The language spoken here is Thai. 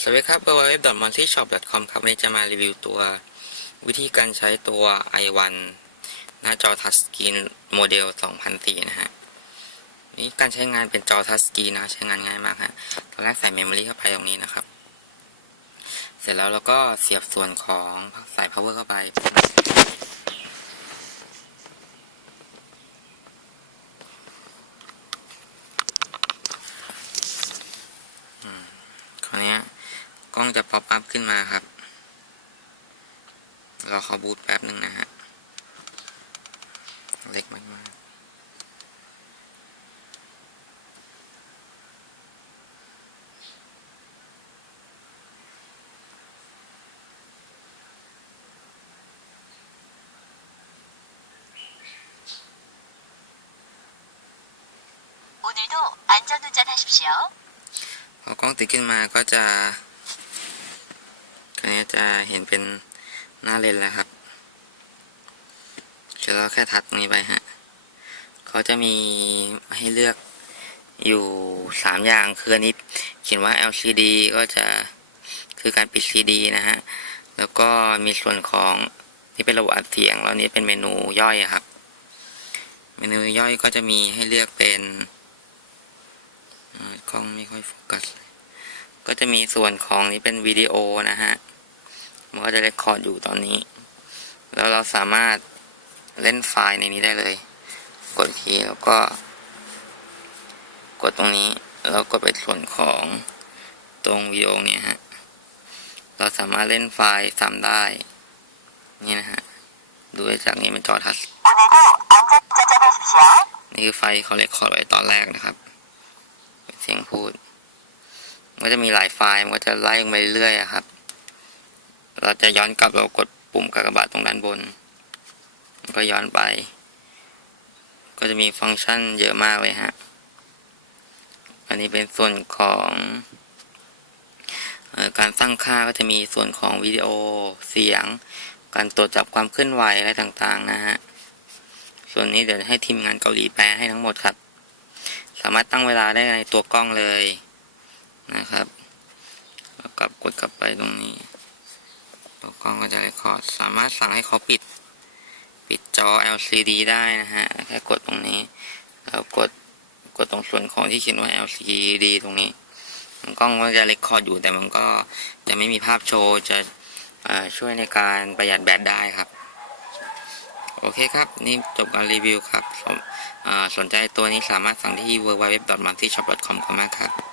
สวัสดีครับ w w w m o n t y s h o p c o m ครับวันนี้จะมารีวิวตัว วิธีการใช้ตัว i1 หน้าจอทัชสกรีนโมเดล 2004 นะฮะ นี่การใช้งานเป็นจอทัชสกรีนนะ ใช้งานง่ายมากฮะ ตอนแรกใส่เมมโมรีเข้าไปตรงนี้นะครับ เสร็จแล้วเราก็เสียบส่วนของใส่ power เข้าไปคราวนี้ ล้องจะป๊อปอัพขึ้นมาครับรอเขาบูตแป๊บหนึ่งนะฮะ เล็กมากมาก 오늘도 안전운전하십시오. พอกล้องติดขึ้นมาก็จะคราวนี้ จะเห็นเป็นหน้าเลนแล้วครับเดี๋ยวเราแค่ทัดตรงนี้ไปฮะเขาจะมีให้เลือกอยู่สามอย่างคืออันนี้เขียนว่า LCD ก็จะคือการปิด CD นะฮะ แล้วก็มีส่วนของที่เป็นระบบอัดเสียง แล้วนี้เป็นเมนูย่อยครับ เมนูย่อยก็จะมีให้เลือกเป็นกล้องไม่ค่อยโฟกัส ก็จะมีส่วนของนี้เป็นวิดีโอนะฮะ มันก็จะเรคคอร์ดอยู่ตอนนี้ แล้วเราสามารถเล่นไฟล์ในนี้ได้เลย กดคีย์แล้วก็ กดตรงนี้ แล้วกดไปส่วนของตรงวิดีโอเนี่ยฮะ เราสามารถเล่นไฟล์ซ้ำได้ นี่นะฮะ ดูจากนี้เป็นจอทัชนี่คือไฟล์เขาเรคคอร์ดไว้ตอนแรกนะครับ เสียงพูด มันจะมีหลายไฟล์ มันก็จะไล่ไปเรื่อยๆครับ เราจะย้อนกลับเรากดปุ่มกากบาทตรงด้านบน ก็ย้อนไป ก็จะมีฟังก์ชันเยอะมากเลยฮะ อันนี้เป็นส่วนของออการสร้างค่าก็จะมีส่วนของวิดีโอเสียง การตรวจจับความเคลื่อนไหวอะไรต่างๆนะฮะ ส่วนนี้เดี๋ยวให้ทีมงานเกาหลีแปลให้ทั้งหมดครับ สามารถตั้งเวลาได้ในตัวกล้องเลยนะครับกลับกดกลับไปตรงนี้ ตัวกล้องก็จะเรคคอร์ด สามารถสั่งให้เขาปิด ปิดจอ LCD ได้นะฮะ แค่กดตรงนี้ แล้วกด กดตรงส่วนของที่เขียนว่า LCD ตรงนี้ กล้องก็จะเรคคอร์ดอยู่ แต่มันก็จะไม่มีภาพโชว์ จะช่วยในการประหยัดแบตได้ครับ โอเคครับ นี่จบการรีวิวครับ สนใจตัวนี้สามารถสั่งที่ www.multishop.com ขอบคุณมากครับ